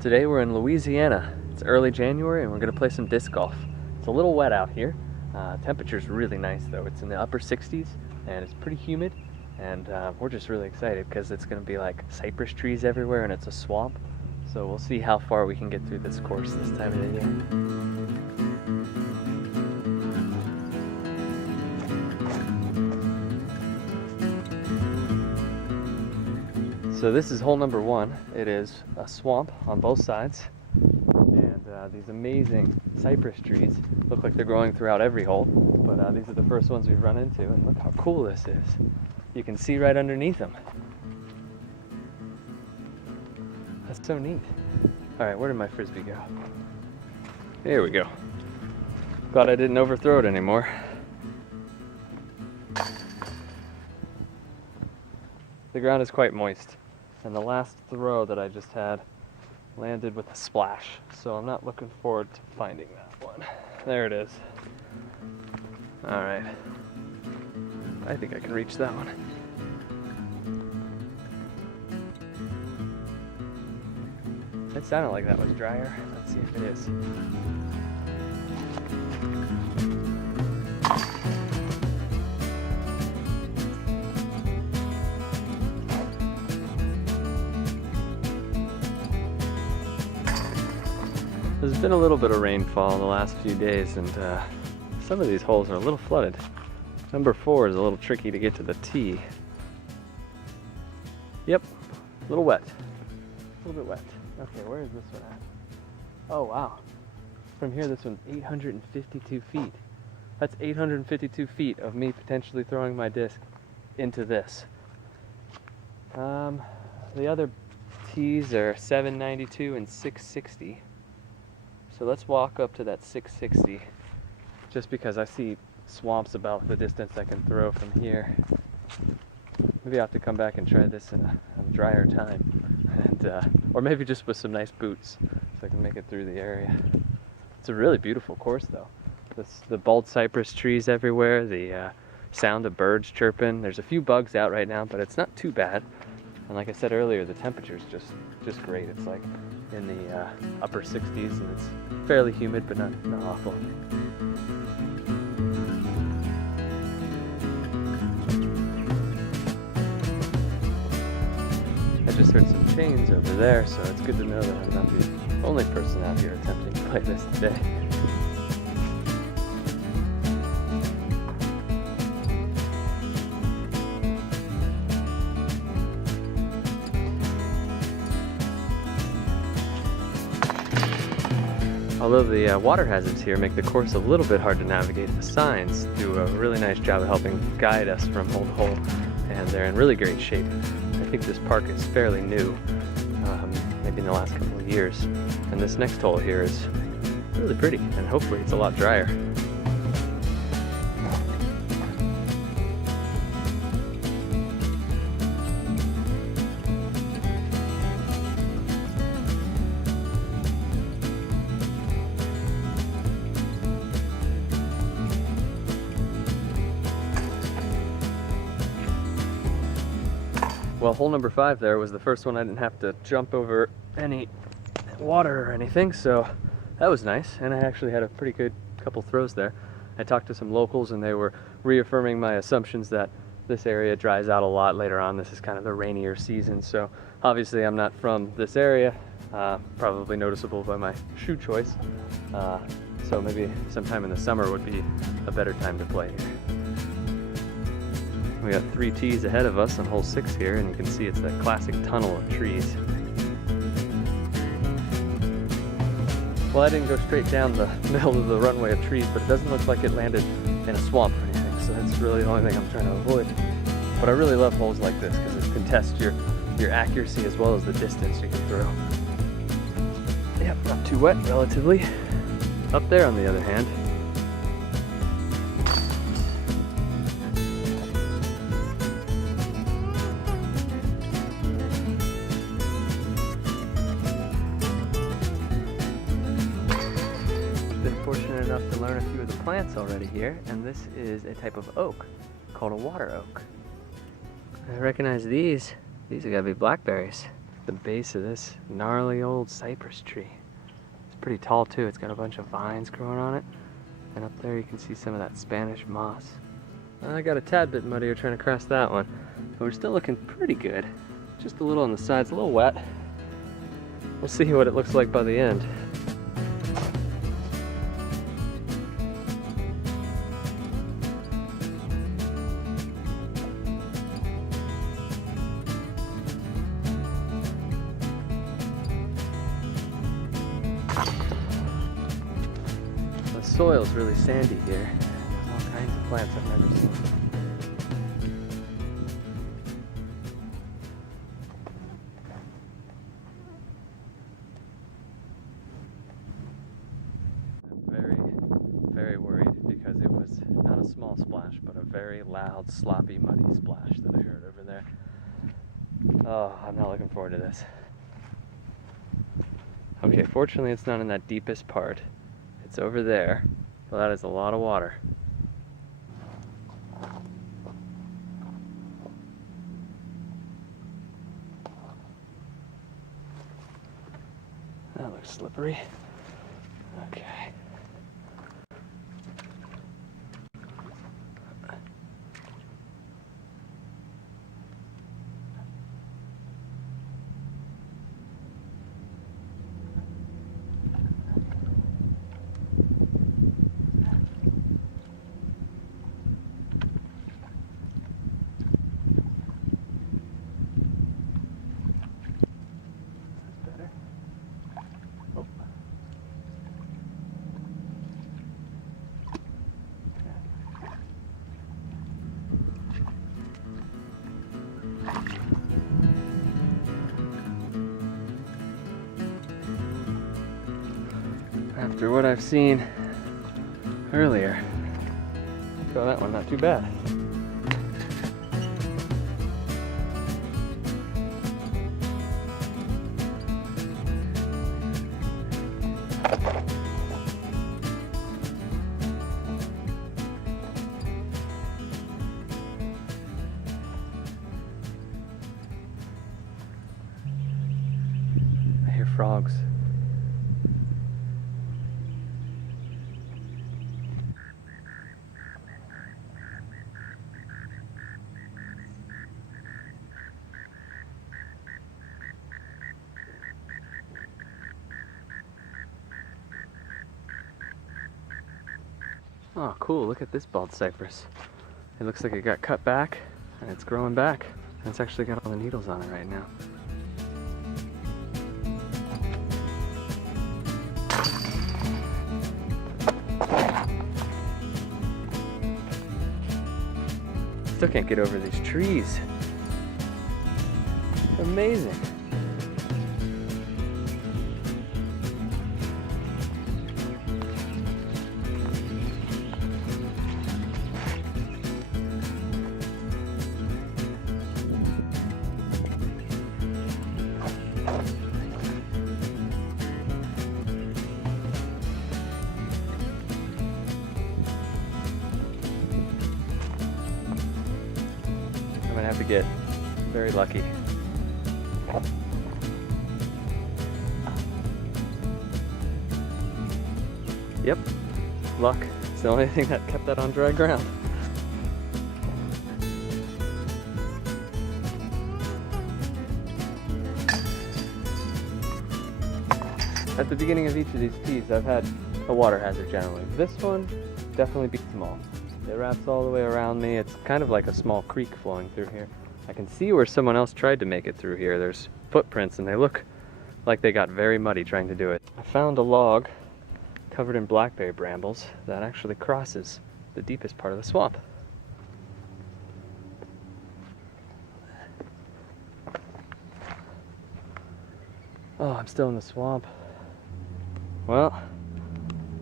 Today we're in Louisiana. It's early January and we're gonna play some disc golf. It's a little wet out here. Temperature's really nice though. It's in the upper 60s and it's pretty humid, and we're just really excited because it's gonna be like cypress trees everywhere and it's a swamp. So we'll see how far we can get through this course this time of the year. So this is hole number one. It is a swamp on both sides, and these amazing cypress trees look like they're growing throughout every hole, but these are the first ones we've run into, and look how cool this is. You can see right underneath them. That's so neat. All right, where did my frisbee go? Here we go. Glad I didn't overthrow it anymore. The ground is quite moist, and the last throw that I just had landed with a splash, so I'm not looking forward to finding that one. There it is. All right. I think I can reach that one. It sounded like that was drier. Let's see if it is. There's been a little bit of rainfall the last few days, and some of these holes are a little flooded. Number 4 is a little tricky to get to the tee. Yep, a little wet. A little bit wet. Okay, where is this one at? Oh, wow. From here, this one's 852 feet. That's 852 feet of me potentially throwing my disc into this. The other tees are 792 and 660. So let's walk up to that 660, just because I see swamps about the distance I can throw from here. Maybe I'll have to come back and try this in a drier time, and or maybe just with some nice boots, so I can make it through the area. It's a really beautiful course though. The bald cypress trees everywhere, the sound of birds chirping. There's a few bugs out right now, but it's not too bad. And like I said earlier, the temperature's just great. It's like in the upper 60s, and it's fairly humid, but not awful. I just heard some chains over there, so it's good to know that I'm not the only person out here attempting to play this today. Although the water hazards here make the course a little bit hard to navigate, the signs do a really nice job of helping guide us from hole to hole, and they're in really great shape. I think this park is fairly new, maybe in the last couple of years, and this next hole here is really pretty, and hopefully it's a lot drier. Well, hole number 5 there was the first one I didn't have to jump over any water or anything, so that was nice, and I actually had a pretty good couple throws there. I talked to some locals and they were reaffirming my assumptions that this area dries out a lot later on. This is kind of the rainier season, so obviously I'm not from this area, probably noticeable by my shoe choice, so maybe sometime in the summer would be a better time to play here. We got 3 tees ahead of us on hole 6 here, and you can see it's that classic tunnel of trees. Well, I didn't go straight down the middle of the runway of trees, but it doesn't look like it landed in a swamp or anything, so that's really the only thing I'm trying to avoid. But I really love holes like this because it contests your accuracy as well as the distance you can throw. Yep, not too wet relatively. Up there on the other hand, fortunate enough to learn a few of the plants already here, and this is a type of oak called a water oak. I recognize these. These are gotta be blackberries. the base of this gnarly old cypress tree. It's pretty tall too. It's got a bunch of vines growing on it. And up there you can see some of that Spanish moss. I got a tad bit muddier trying to cross that one. But we're still looking pretty good. Just a little on the sides, a little wet. We'll see what it looks like by the end. The soil's really sandy here. There's all kinds of plants I've never seen. I'm very worried because it was not a small splash, but a very loud, sloppy, muddy splash that I heard over there. Oh, I'm not looking forward to this. Okay, fortunately it's not in that deepest part. It's over there. Well, that is a lot of water. That looks slippery. Okay. After what I've seen earlier, so that one not too bad. I hear frogs. Oh, cool, look at this bald cypress. It looks like it got cut back, and it's growing back. And it's actually got all the needles on it right now. Still can't get over these trees. Amazing. I'm gonna have to get very lucky. Yep, luck. It's the only thing that kept that on dry ground. At the beginning of each of these tees, I've had a water hazard generally. This one definitely beats them all. It wraps all the way around me. It's kind of like a small creek flowing through here. I can see where someone else tried to make it through here. There's footprints and they look like they got very muddy trying to do it. I found a log covered in blackberry brambles that actually crosses the deepest part of the swamp. Oh, I'm still in the swamp. Well,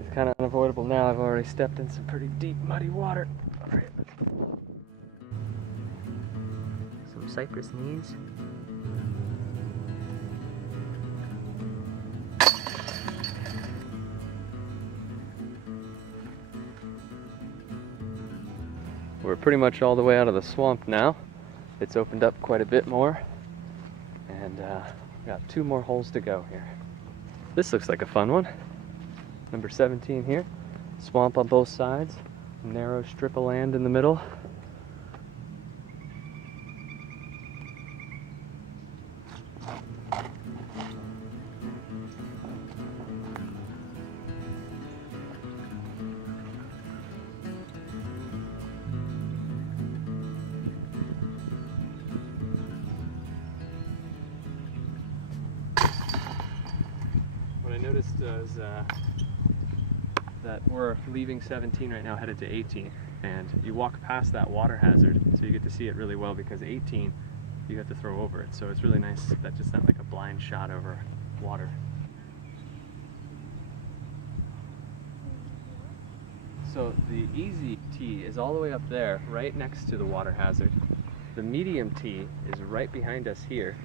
it's kind of unavoidable now. I've already stepped in some pretty deep, muddy water. All right. Some cypress knees. We're pretty much all the way out of the swamp now. It's opened up quite a bit more. And Got 2 more holes to go here. This looks like a fun one. Number 17 here. Swamp on both sides. Narrow strip of land in the middle. What I noticed was that we're leaving 17 right now, headed to 18, and you walk past that water hazard, so you get to see it really well, because 18 you have to throw over it, so it's really nice that just not like a blind shot over water. So the easy tee is all the way up there, right next to the water hazard. The medium tee is right behind us here,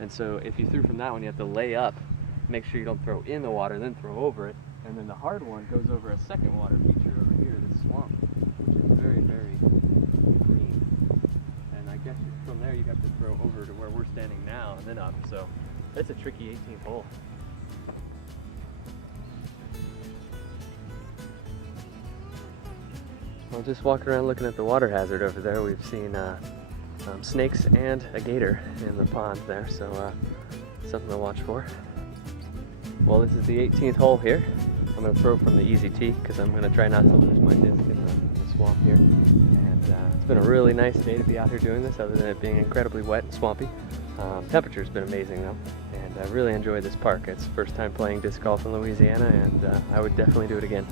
and so if you threw from that one, you have to lay up, make sure you don't throw in the water, then throw over it. And then the hard one goes over a second water feature over here, this swamp, which is very, very green. And I guess from there you have to throw over to where we're standing now and then up. So that's a tricky 18th hole. Well, just walking around looking at the water hazard over there, we've seen snakes and a gator in the pond there, so something to watch for. Well, this is the 18th hole here. I'm going to throw from the easy tee because I'm going to try not to lose my disc in the swamp here. And it's been a really nice day to be out here doing this, other than it being incredibly wet and swampy. Temperature's been amazing though, and I really enjoy this park. It's the first time playing disc golf in Louisiana, and I would definitely do it again.